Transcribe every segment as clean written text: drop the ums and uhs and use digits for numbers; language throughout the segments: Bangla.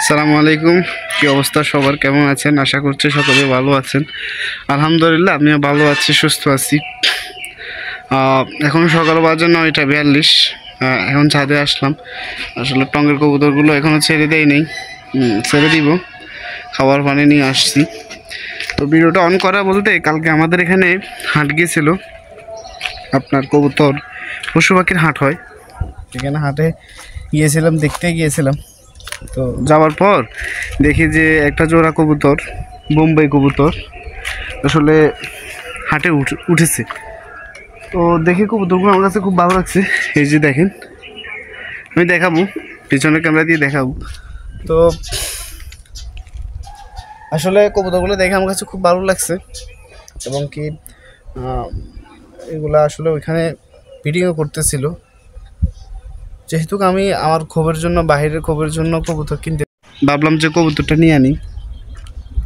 আসসালামু আলাইকুম। কি অবস্থা সবার, কেমন আছেন? আশা করছি সকলে ভালো আছেন। আলহামদুলিল্লাহ আমিও ভালো আছি, সুস্থ আছি। এখন সকাল বাজে 9:42। এখন ছাদে আসলাম। আসলে টঙ্গের কবুতরগুলো এখনও ছেড়ে দেয় নেই, ছেড়ে দিব। খাবার পানি নিয়ে আসছি। তো ভিডিওটা অন করা বলতে, কালকে আমাদের এখানে হাট গিয়েছিল, আপনার কবুতর পশু পাখির হাট হয়, এখানে হাটে গিয়েছিলাম, দেখতে গিয়েছিলাম। তো যাওয়ার পর দেখি যে একটা জোড়া কবুতর, বোম্বাই কবুতর, আসলে হাটে উঠেছে। তো দেখি কবুতরগুলো আমার কাছে খুব ভালো লাগছে। এই যে দেখেন, আমি দেখাবো, পিছনের ক্যামেরা দিয়ে দেখাবো। তো আসলে কবুতরগুলো দেখে আমার কাছে খুব ভালো লাগছে, এবং কি এগুলা আসলে ওইখানে ব্রিডিংও করতেছিল। যেহেতু আমি আমার ক্ষোভের জন্য, বাহিরের ক্ষোভের জন্য কবুতর কিনতে ভাবলাম যে কবুতরটা নিয়ে আনি।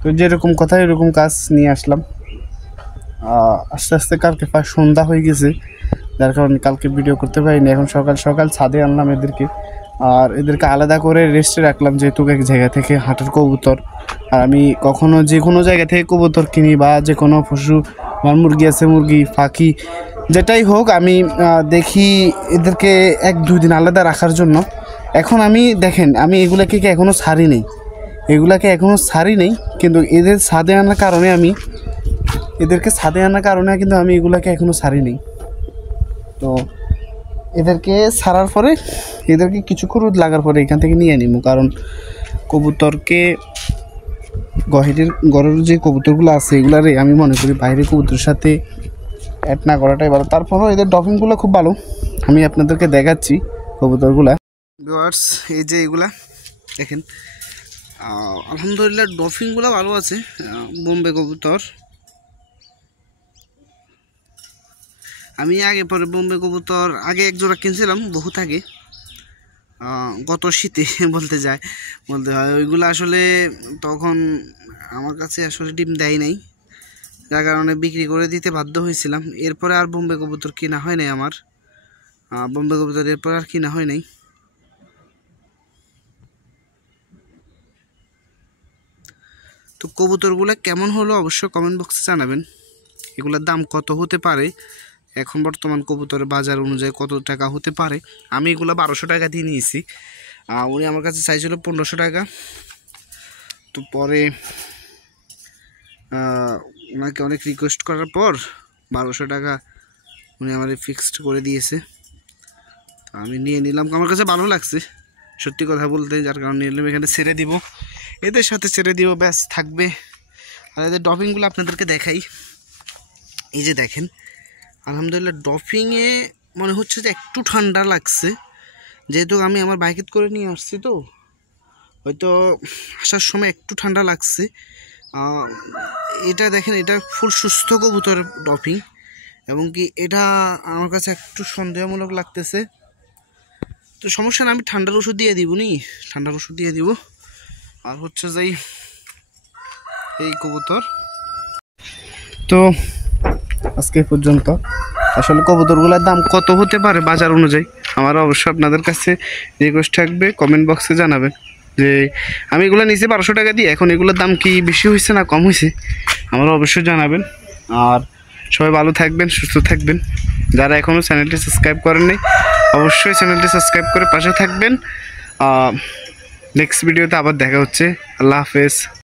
তো যেরকম কথা এরকম কাজ নিয়ে আসলাম। আস্তে আস্তে কালকে প্রায় সন্ধ্যা হয়ে গেছে, যার কারণে কালকে ভিডিও করতে পারিনি। এখন সকাল সকাল ছাদে আনলাম এদেরকে, আর এদেরকে আলাদা করে রেস্টে রাখলাম, যেহেতু এক জায়গা থেকে হাটের কবুতর। আর আমি কখনো যে কোনো জায়গা থেকে কবুতর কিনি, বা যে কোনো পশু, আমার মুরগি আছে, মুরগি পাখি যেটাই হোক, আমি দেখি এদেরকে 1-2 দিন আলাদা রাখার জন্য। এখন আমি দেখেন, আমি এগুলাকে এখনও ছাড়ি নেই, কিন্তু এদের ছাদে আনার কারণে কিন্তু আমি এগুলাকে এখনও ছাড়ি নেই। তো এদেরকে ছাড়ার পরে, এদেরকে কিছুক্ষণ রোদ লাগার পরে এখান থেকে নিয়ে নিব, কারণ কবুতরকে ঘরের যে কবুতরগুলো আছে এগুলারে আমি মনে করি বাইরের কবুতরের সাথে অ্যাড না করাটাই ভালো। তারপরেও এদের ডফিংগুলো খুব ভালো, আমি আপনাদেরকে দেখাচ্ছি কবুতরগুলা। ভিউয়ার্স, এই যে এগুলা দেখেন, আলহামদুলিল্লাহ ডফিংগুলো ভালো আছে। বোম্বে কবুতর, আমি আগে পরে বোম্বে কবুতর আগে এক জোড়া কিনছিলাম বহুত আগে, গত শীতে বলতে হয়। ওইগুলো আসলে তখন আমার কাছে আসলে ডিম দেয় নাই, যার কারণে বিক্রি করে দিতে বাধ্য হয়েছিলাম। এরপরে আর বোম্বে কবুতর কিনা হয় নাই আমার, বোম্বে কবুতর এরপর আর কিনা হয় নাই। তো কবুতরগুলো কেমন হলো অবশ্যই কমেন্ট বক্সে জানাবেন। এগুলোর দাম কত হতে পারে, এখন বর্তমান কবুতরের বাজার অনুযায়ী কত টাকা হতে পারে। আমি এগুলো 1200 টাকা দিয়ে নিয়েছি, উনি আমার কাছে চাইছিল 1500 টাকা। তো পরে ওনাকে অনেক রিকোয়েস্ট করার পর 1200 টাকা উনি আমার ফিক্সড করে দিয়েছে। তো আমি নিয়ে নিলাম, আমার কাছে ভালো লাগছে সত্যি কথা বলতে, যার কারণে নিলাম। এখানে ছেড়ে দিব, এদের সাথে ছেড়ে দিব, ব্যাস থাকবে। আর এদের ডফিংগুলো আপনাদেরকে দেখাই। এই যে দেখেন, আলহামদুলিল্লাহ ডফিংয়ে মনে হচ্ছে যে একটু ঠান্ডা লাগছে, যেহেতু আমি আমার বাইকে করে নিয়ে আসছি, তো হয়তো আসার সময় একটু ঠান্ডা লাগছে। এটা দেখেন, এটা ফুল সুস্থ কবুতরের ডফিং, এবং কি এটা আমার কাছে একটু সন্দেহমূলক লাগতেছে। তো সমস্যা না, আমি ঠান্ডার ওষুধ দিয়ে দিব। আর হচ্ছে যাই এই কবুতর। তো আজকে পর্যন্ত আসলে কবুতরগুলোর দাম কত হতে পারে বাজার অনুযায়ী আমার অবশ্যই আপনাদের কাছে রিকোয়েস্ট থাকবে, কমেন্ট বক্সে জানাবেন যে আমি এগুলো নিচে 1200 টাকা দিয়ে, এখন এগুলোর দাম কি বেশি হয়েছে না কম হয়েছে আমার অবশ্যই জানাবেন। আর সবাই ভালো থাকবেন, সুস্থ থাকবেন। যারা এখনও চ্যানেলটি সাবস্ক্রাইব করেননি অবশ্যই চ্যানেলটি সাবস্ক্রাইব করে পাশে থাকবেন। নেক্সট ভিডিওতে আবার দেখা হচ্ছে। আল্লাহ হাফেজ।